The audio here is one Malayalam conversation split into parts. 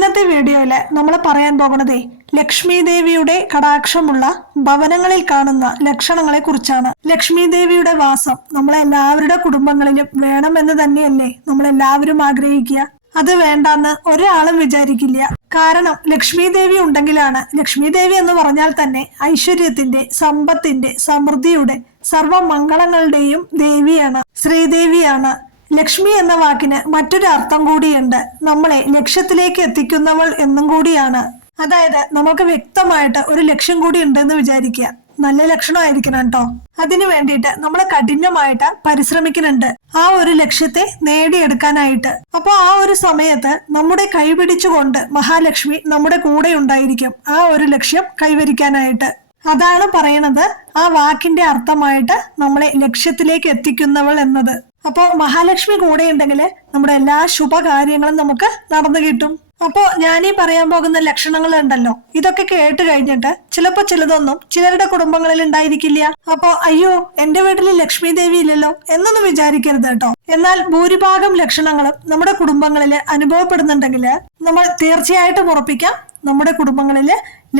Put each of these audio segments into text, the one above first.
ഇന്നത്തെ വീഡിയോയില് നമ്മൾ പറയാൻ പോകുന്നത് ലക്ഷ്മി ദേവിയുടെ കടാക്ഷമുള്ള ഭവനങ്ങളിൽ കാണുന്ന ലക്ഷണങ്ങളെ കുറിച്ചാണ്. ലക്ഷ്മി ദേവിയുടെ വാസം നമ്മളെല്ലാവരുടെ കുടുംബങ്ങളിലും വേണമെന്ന് തന്നെയല്ലേ നമ്മളെല്ലാവരും ആഗ്രഹിക്കുക. അത് വേണ്ടെന്ന് ഒരാളും വിചാരിക്കില്ല. കാരണം ലക്ഷ്മി ദേവി ഉണ്ടെങ്കിലാണ്, ലക്ഷ്മി ദേവി എന്ന് പറഞ്ഞാൽ തന്നെ ഐശ്വര്യത്തിന്റെ, സമ്പത്തിന്റെ, സമൃദ്ധിയുടെ, സർവമംഗളങ്ങളുടെയും ദേവിയാണ്, ശ്രീദേവിയാണ്. ലക്ഷ്മി എന്ന വാക്കിന് മറ്റൊരു അർത്ഥം കൂടിയുണ്ട്. നമ്മളെ ലക്ഷ്യത്തിലേക്ക് എത്തിക്കുന്നവൾ എന്നും കൂടിയാണ്. അതായത് നമുക്ക് വ്യക്തമായിട്ട് ഒരു ലക്ഷ്യം കൂടി ഉണ്ടെന്ന് വിചാരിക്കുക. നല്ല ലക്ഷണമായിരിക്കണം കേട്ടോ. അതിനു വേണ്ടിയിട്ട് നമ്മൾ കഠിനമായിട്ട് പരിശ്രമിക്കുന്നുണ്ട് ആ ഒരു ലക്ഷ്യത്തെ നേടിയെടുക്കാനായിട്ട്. അപ്പൊ ആ ഒരു സമയത്ത് നമ്മുടെ കൈപിടിച്ചുകൊണ്ട് മഹാലക്ഷ്മി നമ്മുടെ കൂടെ ഉണ്ടായിരിക്കും ആ ഒരു ലക്ഷ്യം കൈവരിക്കാനായിട്ട്. അതാണ് പറയണത് ആ വാക്കിന്റെ അർത്ഥമായിട്ട് നമ്മളെ ലക്ഷ്യത്തിലേക്ക് എത്തിക്കുന്നവൾ എന്നത്. അപ്പോ മഹാലക്ഷ്മി കൂടെ ഉണ്ടെങ്കിൽ നമ്മുടെ എല്ലാ ശുഭകാര്യങ്ങളും നമുക്ക് നടന്നു കിട്ടും. അപ്പോ ഞാനീ പറയാൻ പോകുന്ന ലക്ഷണങ്ങൾ ഉണ്ടല്ലോ, ഇതൊക്കെ കേട്ട് കഴിഞ്ഞിട്ട് ചിലപ്പോ ചിലതൊന്നും ചിലരുടെ കുടുംബങ്ങളിൽ ഉണ്ടായിരിക്കില്ല. അപ്പോ അയ്യോ എന്റെ വീട്ടിൽ ലക്ഷ്മി ദേവി ഇല്ലല്ലോ എന്നൊന്നും വിചാരിക്കരുത് കേട്ടോ. എന്നാൽ ഭൂരിഭാഗം ലക്ഷണങ്ങളും നമ്മുടെ കുടുംബങ്ങളിൽ അനുഭവപ്പെടുന്നുണ്ടെങ്കിൽ നമ്മൾ തീർച്ചയായിട്ടും ഉറപ്പിക്കാം നമ്മുടെ കുടുംബങ്ങളിൽ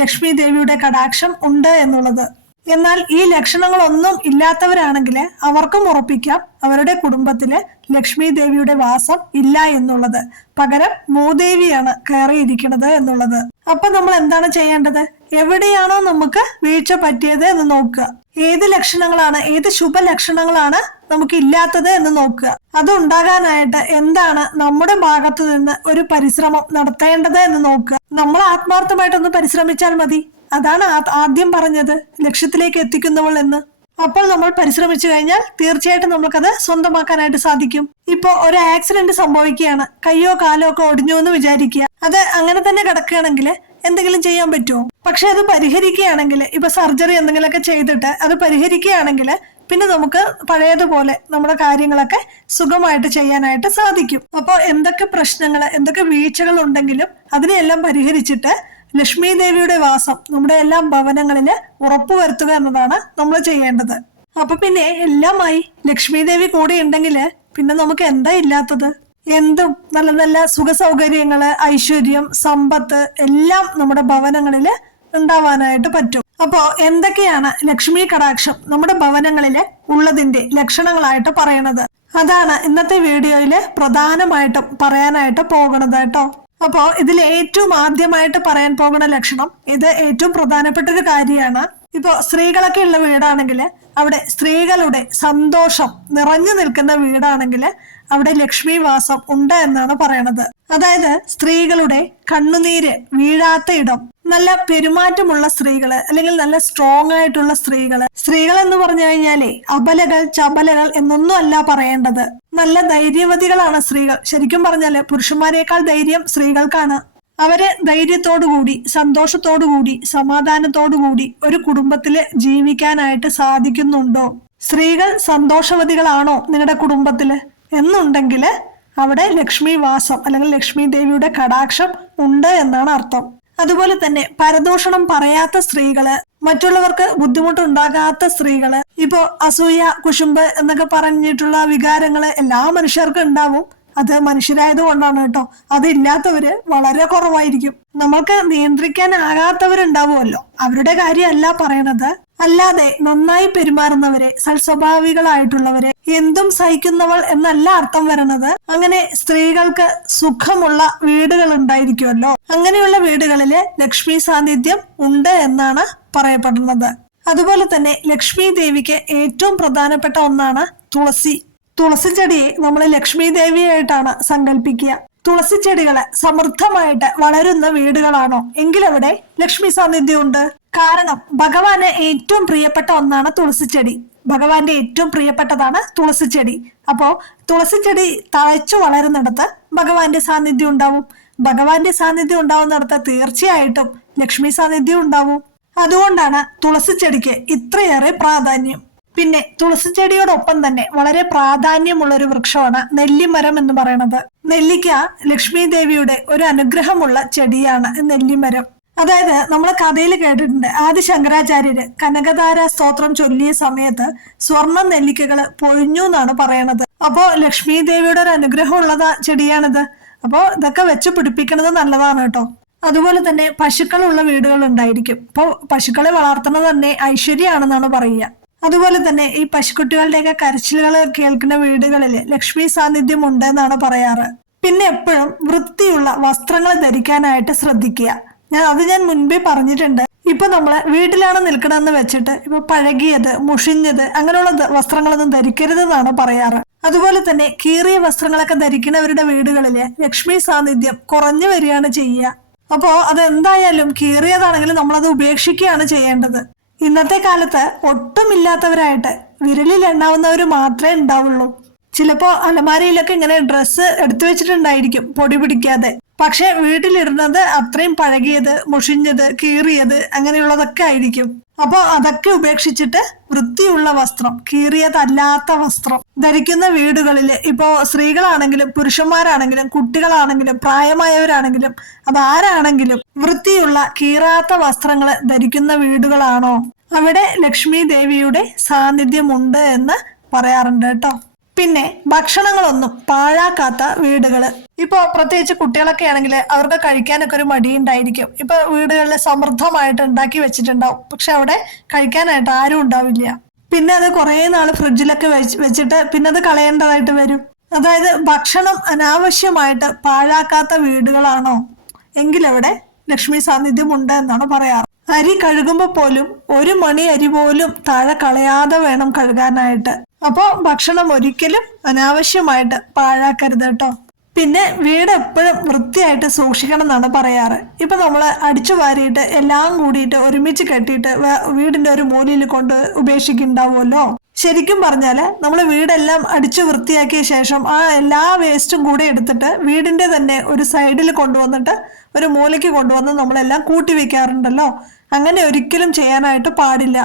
ലക്ഷ്മി ദേവിയുടെ കടാക്ഷം ഉണ്ട് എന്നുള്ളത്. എന്നാൽ ഈ ലക്ഷണങ്ങളൊന്നും ഇല്ലാത്തവരാണെങ്കിൽ അവർക്കും ഉറപ്പിക്കാം അവരുടെ കുടുംബത്തില് ലക്ഷ്മി ദേവിയുടെ വാസം ഇല്ല എന്നുള്ളത്. പകരം മൂദേവിയാണ് കയറിയിരിക്കുന്നത് എന്നുള്ളത്. അപ്പൊ നമ്മൾ എന്താണ് ചെയ്യേണ്ടത്? എവിടെയാണോ നമുക്ക് വീഴ്ച പറ്റിയത് എന്ന് നോക്കുക. ഏത് ലക്ഷണങ്ങളാണ്, ഏത് ശുഭലക്ഷണങ്ങളാണ് നമുക്ക് ഇല്ലാത്തത് എന്ന് നോക്കുക. അത് ഉണ്ടാകാനായിട്ട് എന്താണ് നമ്മുടെ ഭാഗത്തു നിന്ന് ഒരു പരിശ്രമം നടത്തേണ്ടത് എന്ന് നോക്കുക. നമ്മൾ ആത്മാർത്ഥമായിട്ടൊന്ന് പരിശ്രമിച്ചാൽ മതി. അതാണ് ആദ്യം പറഞ്ഞത്, ലക്ഷ്യത്തിലേക്ക് എത്തിക്കുന്നവൾ എന്ന്. അപ്പോൾ നമ്മൾ പരിശ്രമിച്ചു കഴിഞ്ഞാൽ തീർച്ചയായിട്ടും നമുക്കത് സ്വന്തമാക്കാനായിട്ട് സാധിക്കും. ഇപ്പൊ ഒരു ആക്സിഡന്റ് സംഭവിക്കുകയാണ്, കയ്യോ കാലോ ഒക്കെ ഒടിഞ്ഞു എന്ന് വിചാരിക്കുക. അത് അങ്ങനെ തന്നെ കിടക്കുകയാണെങ്കിൽ എന്തെങ്കിലും ചെയ്യാൻ പറ്റുമോ? പക്ഷെ അത് പരിഹരിക്കുകയാണെങ്കിൽ, ഇപ്പൊ സർജറി എന്തെങ്കിലുമൊക്കെ ചെയ്തിട്ട് അത് പരിഹരിക്കുകയാണെങ്കിൽ പിന്നെ നമുക്ക് പഴയതുപോലെ നമ്മുടെ കാര്യങ്ങളൊക്കെ സുഖമായിട്ട് ചെയ്യാനായിട്ട് സാധിക്കും. അപ്പോൾ എന്തൊക്കെ പ്രശ്നങ്ങൾ, എന്തൊക്കെ വീഴ്ചകൾ ഉണ്ടെങ്കിലും അതിനെല്ലാം പരിഹരിച്ചിട്ട് ലക്ഷ്മി ദേവിയുടെ വാസം നമ്മുടെ എല്ലാം ഭവനങ്ങളില് ഉറപ്പുവരുത്തുക എന്നതാണ് നമ്മൾ ചെയ്യേണ്ടത്. അപ്പൊ പിന്നെ എല്ലാമായി ലക്ഷ്മി ദേവി കൂടെ ഉണ്ടെങ്കിൽ പിന്നെ നമുക്ക് എന്താ ഇല്ലാത്തത്? എന്തും നല്ല നല്ല സുഖ സൗകര്യങ്ങള്, ഐശ്വര്യം, സമ്പത്ത് എല്ലാം നമ്മുടെ ഭവനങ്ങളില് ഉണ്ടാവാനായിട്ട് പറ്റും. അപ്പോ എന്തൊക്കെയാണ് ലക്ഷ്മി കടാക്ഷം നമ്മുടെ ഭവനങ്ങളില് ഉള്ളതിന്റെ ലക്ഷണങ്ങളായിട്ട് പറയണത്? അതാണ് ഇന്നത്തെ വീഡിയോയില് പ്രധാനമായിട്ടും പറയാനായിട്ട് പോകുന്നത് കേട്ടോ. അപ്പോ ഇതിൽ ഏറ്റവും ആദ്യമായിട്ട് പറയാൻ പോകുന്ന ലക്ഷണം, ഇത് ഏറ്റവും പ്രധാനപ്പെട്ട ഒരു കാര്യമാണ്. ഇപ്പോ സ്ത്രീകളൊക്കെ ഉള്ള വീടാണെങ്കിൽ അവിടെ സ്ത്രീകളുടെ സന്തോഷം നിറഞ്ഞു നിൽക്കുന്ന വീടാണെങ്കിൽ അവിടെ ലക്ഷ്മി വാസം ഉണ്ട് എന്നാണ് പറയണത്. അതായത് സ്ത്രീകളുടെ കണ്ണുനീര് വീഴാത്ത ഇടം, നല്ല പെരുമാറ്റമുള്ള സ്ത്രീകള്, അല്ലെങ്കിൽ നല്ല സ്ട്രോങ് ആയിട്ടുള്ള സ്ത്രീകള്. സ്ത്രീകൾ എന്ന് പറഞ്ഞു കഴിഞ്ഞാലേ അബലകൾ, ചപലകൾ എന്നൊന്നും അല്ല പറയേണ്ടത്. നല്ല ധൈര്യവതികളാണ് സ്ത്രീകൾ. ശരിക്കും പറഞ്ഞാല് പുരുഷന്മാരെക്കാൾ ധൈര്യം സ്ത്രീകൾക്കാണ്. അവര് ധൈര്യത്തോടുകൂടി, സന്തോഷത്തോടുകൂടി, സമാധാനത്തോടുകൂടി ഒരു കുടുംബത്തില് ജീവിക്കാനായിട്ട് സാധിക്കുന്നുണ്ടോ? സ്ത്രീകൾ സന്തോഷവതികളാണോ നിങ്ങളുടെ കുടുംബത്തില് എന്നുണ്ടെങ്കിൽ അവിടെ ലക്ഷ്മി വാസം അല്ലെങ്കിൽ ലക്ഷ്മി ദേവിയുടെ കടാക്ഷം ഉണ്ട് എന്നാണ് അർത്ഥം. അതുപോലെ തന്നെ പരദൂഷണം പറയാത്ത സ്ത്രീകള്, മറ്റുള്ളവർക്ക് ബുദ്ധിമുട്ടുണ്ടാകാത്ത സ്ത്രീകള്. ഇപ്പോ അസൂയ, കുശുമ്പ് എന്നൊക്കെ പറഞ്ഞിട്ടുള്ള വികാരങ്ങള് എല്ലാ മനുഷ്യർക്കും ഉണ്ടാവും. അത് മനുഷ്യരായത് കൊണ്ടാണ് കേട്ടോ. അതില്ലാത്തവര് വളരെ കുറവായിരിക്കും. നമ്മൾക്ക് നിയന്ത്രിക്കാനാകാത്തവരുണ്ടാവുമല്ലോ, അവരുടെ കാര്യമല്ല പറയണത്. അല്ലാതെ നന്നായി പെരുമാറുന്നവരെ, സൽസ്വഭാവികളായിട്ടുള്ളവരെ, എന്തും സഹിക്കുന്നവൾ എന്നല്ല അർത്ഥം വരണത്. അങ്ങനെ സ്ത്രീകൾക്ക് സുഖമുള്ള വീടുകൾ ഉണ്ടായിരിക്കുമല്ലോ, അങ്ങനെയുള്ള വീടുകളില് ലക്ഷ്മി സാന്നിധ്യം ഉണ്ട് എന്നാണ് പറയപ്പെടുന്നത്. അതുപോലെ തന്നെ ലക്ഷ്മി ദേവിക്ക് ഏറ്റവും പ്രധാനപ്പെട്ട ഒന്നാണ് തുളസി. തുളസി ചെടിയെ നമ്മൾ ലക്ഷ്മി ദേവിയായിട്ടാണ് സങ്കല്പിക്കുക. തുളസി ചെടികള് സമൃദ്ധമായിട്ട് വളരുന്ന വീടുകളാണോ എങ്കിൽ അവിടെ ലക്ഷ്മി സാന്നിധ്യം ഉണ്ട്. കാരണം ഭഗവാന് ഏറ്റവും പ്രിയപ്പെട്ട ഒന്നാണ് തുളസി ചെടി. ഭഗവാന്റെ ഏറ്റവും പ്രിയപ്പെട്ടതാണ് തുളസി ചെടി. അപ്പോ തുളസി ചെടി തഴച്ചു വളരുന്നിടത്ത് ഭഗവാന്റെ സാന്നിധ്യം ഉണ്ടാവും. ഭഗവാന്റെ സാന്നിധ്യം ഉണ്ടാവുന്നിടത്ത് തീർച്ചയായിട്ടും ലക്ഷ്മി സാന്നിധ്യം ഉണ്ടാവും. അതുകൊണ്ടാണ് തുളസി ചെടിക്ക് ഇത്രയേറെ പ്രാധാന്യം. പിന്നെ തുളസി ചെടിയോടൊപ്പം തന്നെ വളരെ പ്രാധാന്യമുള്ള ഒരു വൃക്ഷമാണ് നെല്ലിമരം എന്ന് പറയുന്നത്. നെല്ലിക്ക ലക്ഷ്മി ദേവിയുടെ ഒരു അനുഗ്രഹമുള്ള ചെടിയാണ് നെല്ലിമരം. അതായത് നമ്മൾ കഥയിൽ കേട്ടിട്ടുണ്ട്, ആദി ശങ്കരാചാര്യര് കനകധാര സ്തോത്രം ചൊല്ലിയ സമയത്ത് സ്വർണ്ണ നെല്ലിക്കകള് പൊഴിഞ്ഞു എന്നാണ് പറയണത്. അപ്പോ ലക്ഷ്മി ദേവിയുടെ ഒരു അനുഗ്രഹം ഉള്ളത് ചെടിയാണിത്. അപ്പോൾ ഇതൊക്കെ വെച്ച് പിടിപ്പിക്കുന്നത് നല്ലതാണ് കേട്ടോ. അതുപോലെ തന്നെ പശുക്കളുള്ള വീടുകൾ ഉണ്ടായിരിക്കും. അപ്പോൾ പശുക്കളെ വളർത്തുന്നത് തന്നെ ഐശ്വര്യമാണെന്നാണ് പറയുക. അതുപോലെ തന്നെ ഈ പശുക്കുട്ടികളുടെയൊക്കെ കരച്ചിലുകൾ കേൾക്കുന്ന വീടുകളിൽ ലക്ഷ്മി സാന്നിധ്യം ഉണ്ട് എന്നാണ് പറയാറ്. പിന്നെ എപ്പോഴും വൃത്തിയുള്ള വസ്ത്രങ്ങൾ ധരിക്കാനായിട്ട് ശ്രദ്ധിക്കുക. ഞാൻ മുൻപേ പറഞ്ഞിട്ടുണ്ട്. ഇപ്പൊ നമ്മള് വീട്ടിലാണ് നിൽക്കണമെന്ന് വെച്ചിട്ട് ഇപ്പൊ പഴകിയത്, മുഷിഞ്ഞത് അങ്ങനെയുള്ള വസ്ത്രങ്ങളൊന്നും ധരിക്കരുതെന്നാണ് പറയാറ്. അതുപോലെ തന്നെ കീറിയ വസ്ത്രങ്ങളൊക്കെ ധരിക്കുന്നവരുടെ വീടുകളില് ലക്ഷ്മി സാന്നിധ്യം കുറഞ്ഞു വരികയാണ് ചെയ്യുക. അപ്പോ അതെന്തായാലും കീറിയതാണെങ്കിലും നമ്മളത് ഉപേക്ഷിക്കുകയാണ് ചെയ്യേണ്ടത്. ഇന്നത്തെ കാലത്ത് ഒട്ടുമില്ലാത്തവരായിട്ട് വിരലിൽ എണ്ണാവുന്നവർ മാത്രമേ ഉണ്ടാവുള്ളൂ. ചിലപ്പോ അലമാരയിലൊക്കെ ഇങ്ങനെ ഡ്രസ്സ് എടുത്തു വെച്ചിട്ടുണ്ടായിരിക്കും പൊടി പിടിക്കാതെ. പക്ഷെ വീട്ടിലിടുന്നത് അത്രയും പഴകിയത്, മുഷിഞ്ഞത്, കീറിയത് അങ്ങനെയുള്ളതൊക്കെ ആയിരിക്കും. അപ്പൊ അതൊക്കെ ഉപേക്ഷിച്ചിട്ട് വൃത്തിയുള്ള വസ്ത്രം, കീറിയതല്ലാത്ത വസ്ത്രം ധരിക്കുന്ന വീടുകളില് ഇപ്പോ സ്ത്രീകളാണെങ്കിലും പുരുഷന്മാരാണെങ്കിലും കുട്ടികളാണെങ്കിലും പ്രായമായവരാണെങ്കിലും അതാരാണെങ്കിലും വൃത്തിയുള്ള കീറാത്ത വസ്ത്രങ്ങൾ ധരിക്കുന്ന വീടുകളാണോ അവിടെ ലക്ഷ്മി ദേവിയുടെ സാന്നിധ്യമുണ്ട് എന്ന് പറയാറുണ്ട് കേട്ടോ. പിന്നെ ഭക്ഷണങ്ങളൊന്നും പാഴാക്കാത്ത വീടുകള്. ഇപ്പൊ പ്രത്യേകിച്ച് കുട്ടികളൊക്കെ ആണെങ്കിൽ അവർക്ക് കഴിക്കാനൊക്കെ ഒരു മടിയുണ്ടായിരിക്കും. ഇപ്പൊ വീടുകളിൽ സമൃദ്ധമായിട്ട് ഉണ്ടാക്കി വെച്ചിട്ടുണ്ടാവും, പക്ഷെ അവിടെ കഴിക്കാനായിട്ട് ആരും ഉണ്ടാവില്ല. പിന്നെ അത് കുറെ നാള് ഫ്രിഡ്ജിലൊക്കെ വെച്ചിട്ട് പിന്നെ അത് കളയേണ്ടതായിട്ട് വരും. അതായത് ഭക്ഷണം അനാവശ്യമായിട്ട് പാഴാക്കാത്ത വീടുകളാണോ എങ്കിലവിടെ ലക്ഷ്മി സാന്നിധ്യം ഉണ്ട് എന്നാണ് പറയാറ്. അരി കഴുകുമ്പോൾ പോലും ഒരു മണി അരി പോലും താഴെ കളയാതെ വേണം കഴുകാനായിട്ട്. അപ്പോ ഭക്ഷണം ഒരിക്കലും അനാവശ്യമായിട്ട് പാഴാക്കരുത് കേട്ടോ. പിന്നെ വീട് എപ്പോഴും വൃത്തിയായിട്ട് സൂക്ഷിക്കണം എന്നാണ് പറയാറ്. ഇപ്പൊ നമ്മള് അടിച്ചു വാരിയിട്ട് എല്ലാം കൂടിയിട്ട് ഒരുമിച്ച് കെട്ടിയിട്ട് വീടിന്റെ ഒരു മൂലയിൽ കൊണ്ട് ഉപേക്ഷിക്കുന്നുണ്ടാവുമല്ലോ. ശരിക്കും പറഞ്ഞാല് നമ്മള് വീടെല്ലാം അടിച്ചു വൃത്തിയാക്കിയ ശേഷം ആ എല്ലാ വേസ്റ്റും കൂടെ എടുത്തിട്ട് വീടിന്റെ തന്നെ ഒരു സൈഡിൽ കൊണ്ടുവന്നിട്ട് ഒരു മൂലയ്ക്ക് കൊണ്ടുവന്ന് നമ്മളെല്ലാം കൂട്ടി വെക്കാറുണ്ടല്ലോ. അങ്ങനെ ഒരിക്കലും ചെയ്യാനായിട്ട് പാടില്ല.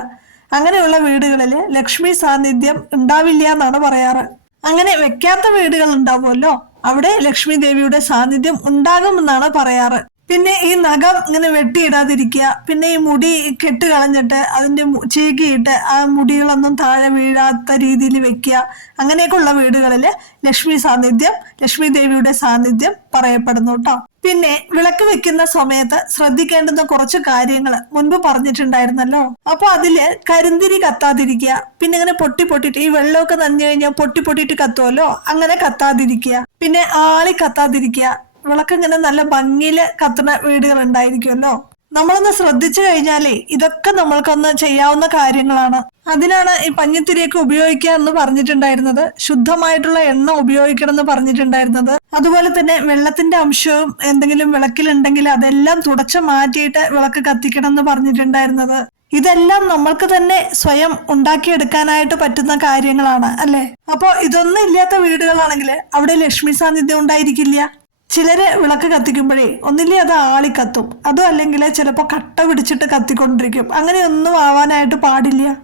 അങ്ങനെയുള്ള വീടുകളിൽ ലക്ഷ്മി സാന്നിധ്യം ഉണ്ടാവില്ല എന്നാണ് പറയാറ്. അങ്ങനെ വെക്കാത്ത വീടുകൾ ഉണ്ടാവുമല്ലോ, അവിടെ ലക്ഷ്മി ദേവിയുടെ സാന്നിധ്യം ഉണ്ടാകുമെന്നാണ് പറയാറ്. പിന്നെ ഈ നഖം ഇങ്ങനെ വെട്ടിയിടാതിരിക്കുക, പിന്നെ ഈ മുടി കെട്ട് കളഞ്ഞിട്ട് അതിന്റെ ചീകിയിട്ട് ആ മുടികളൊന്നും താഴെ വീഴാത്ത രീതിയിൽ വെക്കുക. അങ്ങനെയൊക്കെ ഉള്ള വീടുകളില് ലക്ഷ്മി ദേവിയുടെ സാന്നിധ്യം പറയപ്പെടുന്നു കേട്ടോ. പിന്നെ വിളക്ക് വെക്കുന്ന സമയത്ത് ശ്രദ്ധിക്കേണ്ടുന്ന കുറച്ച് കാര്യങ്ങൾ മുൻപ് പറഞ്ഞിട്ടുണ്ടായിരുന്നല്ലോ. അപ്പൊ അതില് കരിന്തിരി കത്താതിരിക്കുക. പിന്നെ ഇങ്ങനെ പൊട്ടിയിട്ട് ഈ വെള്ളമൊക്കെ നനഞ്ഞു കഴിഞ്ഞാൽ പൊട്ടിയിട്ട് കത്തുമല്ലോ, അങ്ങനെ കത്താതിരിക്കുക. പിന്നെ ആളി കത്താതിരിക്കുക. വിളക്ക് ഇങ്ങനെ നല്ല ഭംഗിയില് കത്തുന്ന വീടുകൾ ഉണ്ടായിരിക്കുമല്ലോ. നമ്മളൊന്ന് ശ്രദ്ധിച്ചു കഴിഞ്ഞാലേ ഇതൊക്കെ നമ്മൾക്കൊന്ന് ചെയ്യാവുന്ന കാര്യങ്ങളാണ്. അതിനാണ് ഈ പഞ്ഞിത്തിരിയൊക്കെ ഉപയോഗിക്കുക എന്ന് പറഞ്ഞിട്ടുണ്ടായിരുന്നത്. ശുദ്ധമായിട്ടുള്ള എണ്ണ ഉപയോഗിക്കണം എന്ന് പറഞ്ഞിട്ടുണ്ടായിരുന്നത്. അതുപോലെ തന്നെ വെള്ളത്തിന്റെ അംശവും എന്തെങ്കിലും വിളക്കിലുണ്ടെങ്കിൽ അതെല്ലാം തുടച്ചു മാറ്റിയിട്ട് വിളക്ക് കത്തിക്കണം എന്ന് പറഞ്ഞിട്ടുണ്ടായിരുന്നത്. ഇതെല്ലാം നമ്മൾക്ക് തന്നെ സ്വയം ഉണ്ടാക്കിയെടുക്കാനായിട്ട് പറ്റുന്ന കാര്യങ്ങളാണ് അല്ലെ. അപ്പൊ ഇതൊന്നും ഇല്ലാത്ത വീടുകളാണെങ്കിൽ അവിടെ ലക്ഷ്മി സാന്നിധ്യം ഉണ്ടായിരിക്കില്ല. ചിലര് വിളക്ക് കത്തിക്കുമ്പോഴേ ഒന്നില്ലേ അത് ആളിക്കത്തും, അതും അല്ലെങ്കിൽ ചിലപ്പോൾ കട്ട പിടിച്ചിട്ട് കത്തിക്കൊണ്ടിരിക്കും. അങ്ങനെയൊന്നും ആവാനായിട്ട് പാടില്ല.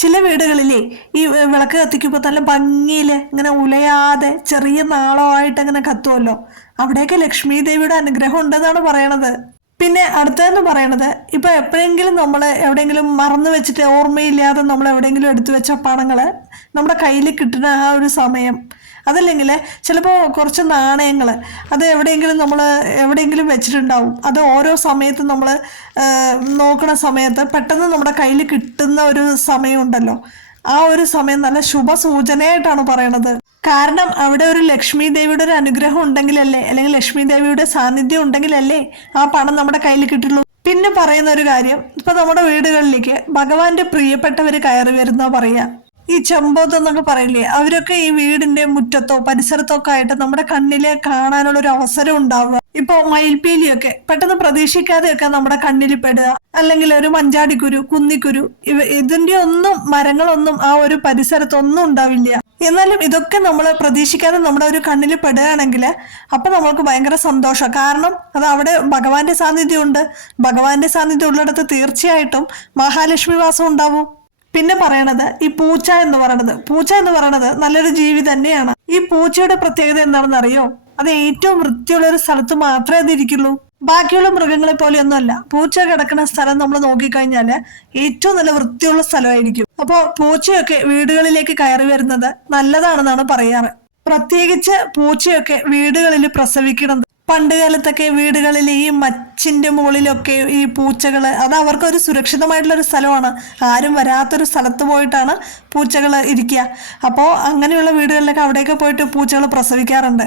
ചില വീടുകളിലെ ഈ വിളക്ക് കത്തിക്കുമ്പോൾ നല്ല ഭംഗിയില് ഇങ്ങനെ ഉലയാതെ ചെറിയ നാളമായിട്ട് അങ്ങനെ കത്തുമല്ലോ, അവിടെയൊക്കെ ലക്ഷ്മി ദേവിയുടെ അനുഗ്രഹം ഉണ്ടെന്നാണ് പറയണത്. പിന്നെ അടുത്തതെന്ന് പറയണത് ഇപ്പൊ എപ്പോഴെങ്കിലും നമ്മൾ എവിടെയെങ്കിലും മറന്നു വെച്ചിട്ട് ഓർമ്മയില്ലാതെ നമ്മൾ എവിടെയെങ്കിലും എടുത്തു വെച്ച പണങ്ങള് നമ്മുടെ കയ്യിൽ കിട്ടുന്ന ആ ഒരു സമയം, അതല്ലെങ്കിൽ ചിലപ്പോൾ കുറച്ച് നാണയങ്ങൾ അത് എവിടെയെങ്കിലും വെച്ചിട്ടുണ്ടാവും. അത് ഓരോ സമയത്തും നമ്മൾ നോക്കുന്ന സമയത്ത് പെട്ടെന്ന് നമ്മുടെ കയ്യിൽ കിട്ടുന്ന ഒരു സമയമുണ്ടല്ലോ, ആ ഒരു സമയം നല്ല ശുഭസൂചനയായിട്ടാണ് പറയണത്. കാരണം അവിടെ ഒരു ലക്ഷ്മി ദേവിയുടെ ഒരു അനുഗ്രഹം ഉണ്ടെങ്കിലല്ലേ, അല്ലെങ്കിൽ ലക്ഷ്മി ദേവിയുടെ സാന്നിധ്യം ഉണ്ടെങ്കിലല്ലേ ആ പണം നമ്മുടെ കയ്യിൽ കിട്ടുള്ളൂ. പിന്നെ പറയുന്ന ഒരു കാര്യം, ഇപ്പൊ നമ്മുടെ വീടുകളിലേക്ക് ഭഗവാന്റെ പ്രിയപ്പെട്ടവര് കയറി വരുന്ന പറയാ. ഈ ചെമ്പോത്ത് എന്നൊക്കെ പറയില്ലേ, അവരൊക്കെ ഈ വീടിന്റെ മുറ്റത്തോ പരിസരത്തോ ഒക്കെ ആയിട്ട് നമ്മുടെ കണ്ണിലെ കാണാനുള്ള ഒരു അവസരം ഉണ്ടാവുക. ഇപ്പൊ മയിൽപീലിയൊക്കെ പെട്ടെന്ന് പ്രതീക്ഷിക്കാതെയൊക്കെ നമ്മുടെ കണ്ണിൽ പെടുക, അല്ലെങ്കിൽ ഒരു മഞ്ചാടിക്കുരു, കുന്നിക്കുരു, ഇതിന്റെ ഒന്നും മരങ്ങളൊന്നും ആ ഒരു പരിസരത്തൊന്നും ഉണ്ടാവില്ല. എന്നാലും ഇതൊക്കെ നമ്മൾ പ്രതീക്ഷിക്കാതെ നമ്മുടെ ഒരു കണ്ണിൽ പെടുകയാണെങ്കിൽ അപ്പൊ നമ്മൾക്ക് ഭയങ്കര സന്തോഷം. കാരണം അത് അവിടെ ഭഗവാന്റെ സാന്നിധ്യം ഉണ്ട്. ഭഗവാന്റെ സാന്നിധ്യം ഉള്ളിടത്ത് തീർച്ചയായിട്ടും മഹാലക്ഷ്മി വാസം ഉണ്ടാവും. പിന്നെ പറയണത് ഈ പൂച്ച എന്ന് പറയണത് നല്ലൊരു ജീവി തന്നെയാണ്. ഈ പൂച്ചയുടെ പ്രത്യേകത എന്താണെന്ന് അറിയോ? അത് ഏറ്റവും വൃത്തിയുള്ള ഒരു സ്ഥലത്ത് മാത്രമേ അതിരിക്കുള്ളൂ. ബാക്കിയുള്ള മൃഗങ്ങളെ പോലെയൊന്നും അല്ല. പൂച്ച കിടക്കുന്ന സ്ഥലം നമ്മൾ നോക്കിക്കഴിഞ്ഞാല് ഏറ്റവും നല്ല വൃത്തിയുള്ള സ്ഥലമായിരിക്കും. അപ്പോ പൂച്ചയൊക്കെ വീടുകളിലേക്ക് കയറി വരുന്നത് നല്ലതാണെന്നാണ് പറയാറ്. പ്രത്യേകിച്ച് പൂച്ചയൊക്കെ വീടുകളിൽ പ്രസവിക്കുന്നത്. പണ്ട് കാലത്തൊക്കെ വീടുകളിൽ ഈ മച്ചിന്റെ മുകളിലൊക്കെ ഈ പൂച്ചകള്, അത് അവർക്കൊരു സുരക്ഷിതമായിട്ടുള്ള ഒരു സ്ഥലമാണ്. ആരും വരാത്തൊരു സ്ഥലത്ത് പോയിട്ടാണ് പൂച്ചകൾ ഇരിക്കുക. അപ്പോൾ അങ്ങനെയുള്ള വീടുകളിലൊക്കെ അവിടെയൊക്കെ പോയിട്ട് പൂച്ചകൾ പ്രസവിക്കാറുണ്ട്.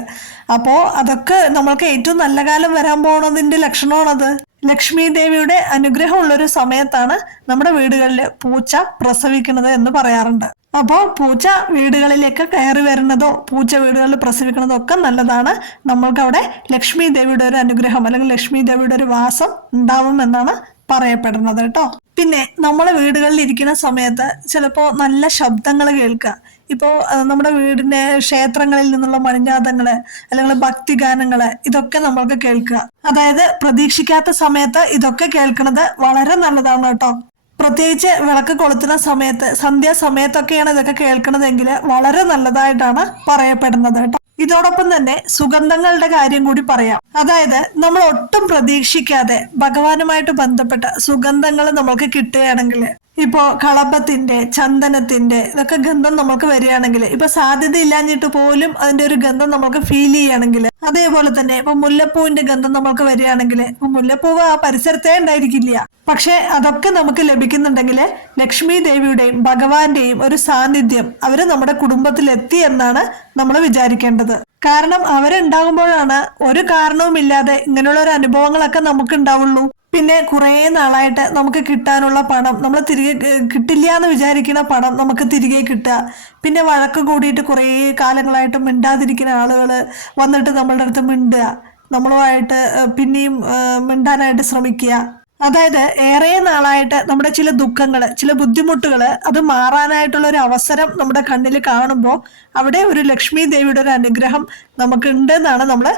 അപ്പോൾ അതൊക്കെ നമ്മൾക്ക് ഏറ്റവും നല്ല കാലം വരാൻ പോകുന്നതിന്റെ ലക്ഷണമാണത്. ലക്ഷ്മി ദേവിയുടെ അനുഗ്രഹമുള്ളൊരു സമയത്താണ് നമ്മുടെ വീടുകളിൽ പൂച്ച പ്രസവിക്കുന്നത് എന്ന് പറയാറുണ്ട്. അപ്പോൾ പൂച്ച വീടുകളിലേക്ക് കയറി വരുന്നതോ പൂച്ച വീടുകളിൽ പ്രസവിക്കുന്നതോ ഒക്കെ നല്ലതാണ്. നമ്മൾക്ക് അവിടെ ലക്ഷ്മി ദേവിയുടെ ഒരു അനുഗ്രഹം അല്ലെങ്കിൽ ലക്ഷ്മി ദേവിയുടെ ഒരു വാസം ഉണ്ടാവും എന്നാണ് പറയപ്പെടുന്നത് കേട്ടോ. പിന്നെ നമ്മളെ വീടുകളിൽ ഇരിക്കുന്ന സമയത്ത് ചിലപ്പോൾ നല്ല ശബ്ദങ്ങൾ കേൾക്കുക. ഇപ്പോൾ നമ്മുടെ വീടിന്റെ ക്ഷേത്രങ്ങളിൽ നിന്നുള്ള മണിനാദങ്ങള് അല്ലെങ്കിൽ ഭക്തിഗാനങ്ങള് ഇതൊക്കെ നമ്മൾക്ക് കേൾക്കുക. അതായത് പ്രതീക്ഷിക്കാത്ത സമയത്ത് ഇതൊക്കെ കേൾക്കുന്നത് വളരെ നല്ലതാണ് കേട്ടോ. പ്രത്യേകിച്ച് വിളക്ക് കൊളുത്തുന്ന സമയത്ത്, സന്ധ്യാസമയത്തൊക്കെയാണ് ഇതൊക്കെ കേൾക്കണതെങ്കിൽ വളരെ നല്ലതായിട്ടാണ് പറയപ്പെടുന്നത് കേട്ടോ. ഇതോടൊപ്പം തന്നെ സുഗന്ധങ്ങളുടെ കാര്യം കൂടി പറയാം. അതായത് നമ്മൾ ഒട്ടും പ്രതീക്ഷിക്കാതെ ഭഗവാനുമായിട്ട് ബന്ധപ്പെട്ട സുഗന്ധങ്ങൾ നമ്മൾക്ക് കിട്ടുകയാണെങ്കിൽ, ഇപ്പോ കളഭത്തിന്റെ, ചന്ദനത്തിന്റെ ഇതൊക്കെ ഗന്ധം നമുക്ക് വരികയാണെങ്കിൽ, ഇപ്പൊ സാധ്യത ഇല്ലാഞ്ഞിട്ട് പോലും അതിന്റെ ഒരു ഗന്ധം നമുക്ക് ഫീൽ ചെയ്യുകയാണെങ്കിൽ, അതേപോലെ തന്നെ ഇപ്പൊ മുല്ലപ്പൂവിന്റെ ഗന്ധം നമുക്ക് വരികയാണെങ്കിൽ, മുല്ലപ്പൂവ് ആ പരിസരത്തേ ഉണ്ടായിരിക്കില്ല, പക്ഷെ അതൊക്കെ നമുക്ക് ലഭിക്കുന്നുണ്ടെങ്കിൽ ലക്ഷ്മി ദേവിയുടെയും ഭഗവാന്റെയും ഒരു സാന്നിധ്യം അവര് നമ്മുടെ കുടുംബത്തിൽ എത്തി എന്നാണ് നമ്മൾ വിചാരിക്കേണ്ടത്. കാരണം അവരുണ്ടാകുമ്പോഴാണ് ഒരു കാരണവുമില്ലാതെ ഇങ്ങനെയുള്ള ഒരു അനുഭവങ്ങളൊക്കെ നമുക്ക് ഉണ്ടാവുള്ളൂ. പിന്നെ കുറേ നാളായിട്ട് നമുക്ക് കിട്ടാനുള്ള പണം, നമ്മൾ തിരികെ കിട്ടില്ല എന്ന് വിചാരിക്കുന്ന പണം നമുക്ക് തിരികെ കിട്ടുക. പിന്നെ വഴക്ക് കൂടിയിട്ട് കുറേ കാലങ്ങളായിട്ട് മിണ്ടാതിരിക്കുന്ന ആളുകൾ വന്നിട്ട് നമ്മളുടെ അടുത്ത് മിണ്ടുക, നമ്മളുമായിട്ട് പിന്നെയും മിണ്ടാനായിട്ട് ശ്രമിക്കുക. അതായത് ഏറെ നാളായിട്ട് നമ്മുടെ ചില ദുഃഖങ്ങള്, ചില ബുദ്ധിമുട്ടുകള് അത് മാറാനായിട്ടുള്ള ഒരു അവസരം നമ്മുടെ കണ്ണിൽ കാണുമ്പോൾ അവിടെ ഒരു ലക്ഷ്മി ദേവിയുടെ ഒരു അനുഗ്രഹം നമുക്കുണ്ട് എന്നാണ് നമ്മൾ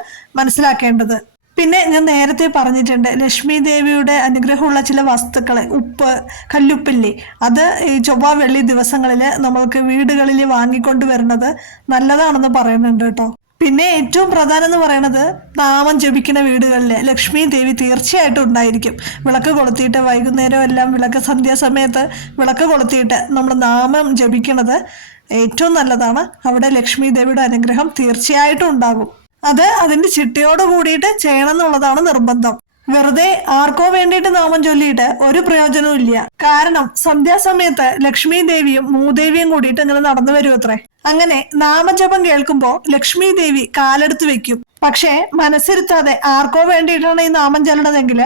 മനസ്സിലാക്കേണ്ടത്. പിന്നെ ഞാൻ നേരത്തെ പറഞ്ഞിട്ടുണ്ട്, ലക്ഷ്മി ദേവിയുടെ അനുഗ്രഹമുള്ള ചില വസ്തുക്കള്, ഉപ്പ്, കല്ലുപ്പില്ലേ, അത് ഈ ചൊവ്വ വെള്ളി ദിവസങ്ങളിൽ നമ്മൾക്ക് വീടുകളിൽ വാങ്ങിക്കൊണ്ട് വരുന്നത് നല്ലതാണെന്ന് പറയുന്നുണ്ട് കേട്ടോ. പിന്നെ ഏറ്റവും പ്രധാനം എന്ന് പറയുന്നത്, നാമം ജപിക്കുന്ന വീടുകളിൽ ലക്ഷ്മി ദേവി തീർച്ചയായിട്ടും ഉണ്ടായിരിക്കും. വിളക്ക് കൊളുത്തിയിട്ട് വൈകുന്നേരം എല്ലാം സന്ധ്യാസമയത്ത് വിളക്ക് കൊളുത്തിയിട്ട് നമ്മൾ നാമം ജപിക്കുന്നത് ഏറ്റവും നല്ലതാണ്. അവിടെ ലക്ഷ്മി ദേവിയുടെ അനുഗ്രഹം തീർച്ചയായിട്ടും ഉണ്ടാകും. അത് അതിന്റെ ചിട്ടയോട് കൂടിയിട്ട് ചെയ്യണം എന്നുള്ളതാണ് നിർബന്ധം. വെറുതെ ആർക്കോ വേണ്ടിയിട്ട് നാമം ചൊല്ലിയിട്ട് ഒരു പ്രയോജനവും ഇല്ല. കാരണം സന്ധ്യാസമയത്ത് ലക്ഷ്മി ദേവിയും മൂദേവിയും കൂടിയിട്ട് ഇങ്ങനെ നടന്നു വരുമത്രേ. അങ്ങനെ നാമജപം കേൾക്കുമ്പോൾ ലക്ഷ്മി ദേവി കാലെടുത്ത് വെക്കും. പക്ഷേ മനസ്സിരുത്താതെ ആർക്കോ വേണ്ടിയിട്ടാണ് ഈ നാമം ചൊല്ലണതെങ്കിൽ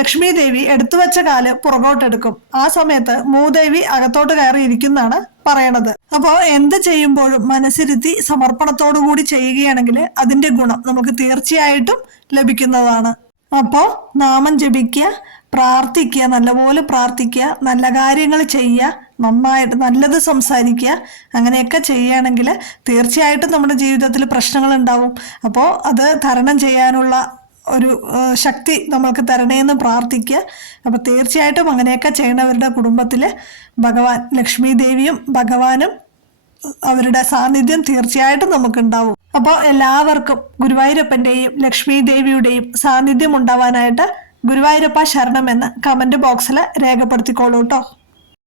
ലക്ഷ്മി ദേവി എടുത്തു വെച്ച കാല് പുറകോട്ടെടുക്കും. ആ സമയത്ത് മൂദേവി അകത്തോട്ട് കയറി ഇരിക്കുന്നതാണ് പറയണത്. അപ്പോൾ എന്ത് ചെയ്യുമ്പോഴും മനസ്സിരുത്തി സമർപ്പണത്തോടു കൂടി ചെയ്യുകയാണെങ്കിൽ അതിന്റെ ഗുണം നമുക്ക് തീർച്ചയായിട്ടും ലഭിക്കുന്നതാണ്. അപ്പോൾ നാമം ജപിക്കുക, പ്രാർത്ഥിക്കുക, നല്ലപോലെ പ്രാർത്ഥിക്കുക, നല്ല കാര്യങ്ങൾ ചെയ്യുക, നന്നായിട്ട് നല്ലത് സംസാരിക്കുക. അങ്ങനെയൊക്കെ ചെയ്യുകയാണെങ്കിൽ തീർച്ചയായിട്ടും നമ്മുടെ ജീവിതത്തിൽ പ്രശ്നങ്ങൾ ഉണ്ടാവും. അപ്പോൾ അത് തരണം ചെയ്യാനുള്ള ഒരു ശക്തി നമ്മൾക്ക് തരണേന്ന് പ്രാർത്ഥിക്കുക. അപ്പോൾ തീർച്ചയായിട്ടും അങ്ങനെയൊക്കെ ചെയ്യണവരുടെ കുടുംബത്തിൽ ഭഗവാൻ ലക്ഷ്മി ദേവിയും ഭഗവാനും അവരുടെ സാന്നിധ്യം തീർച്ചയായിട്ടും നമുക്കുണ്ടാവും. അപ്പോൾ എല്ലാവർക്കും ഗുരുവായൂരപ്പന്റെയും ലക്ഷ്മി ദേവിയുടെയും സാന്നിധ്യം ഉണ്ടാവാനായിട്ട് ഗുരുവായൂരപ്പ ശരണം എന്ന് കമന്റ് ബോക്സിൽ രേഖപ്പെടുത്തിക്കോളൂ കേട്ടോ.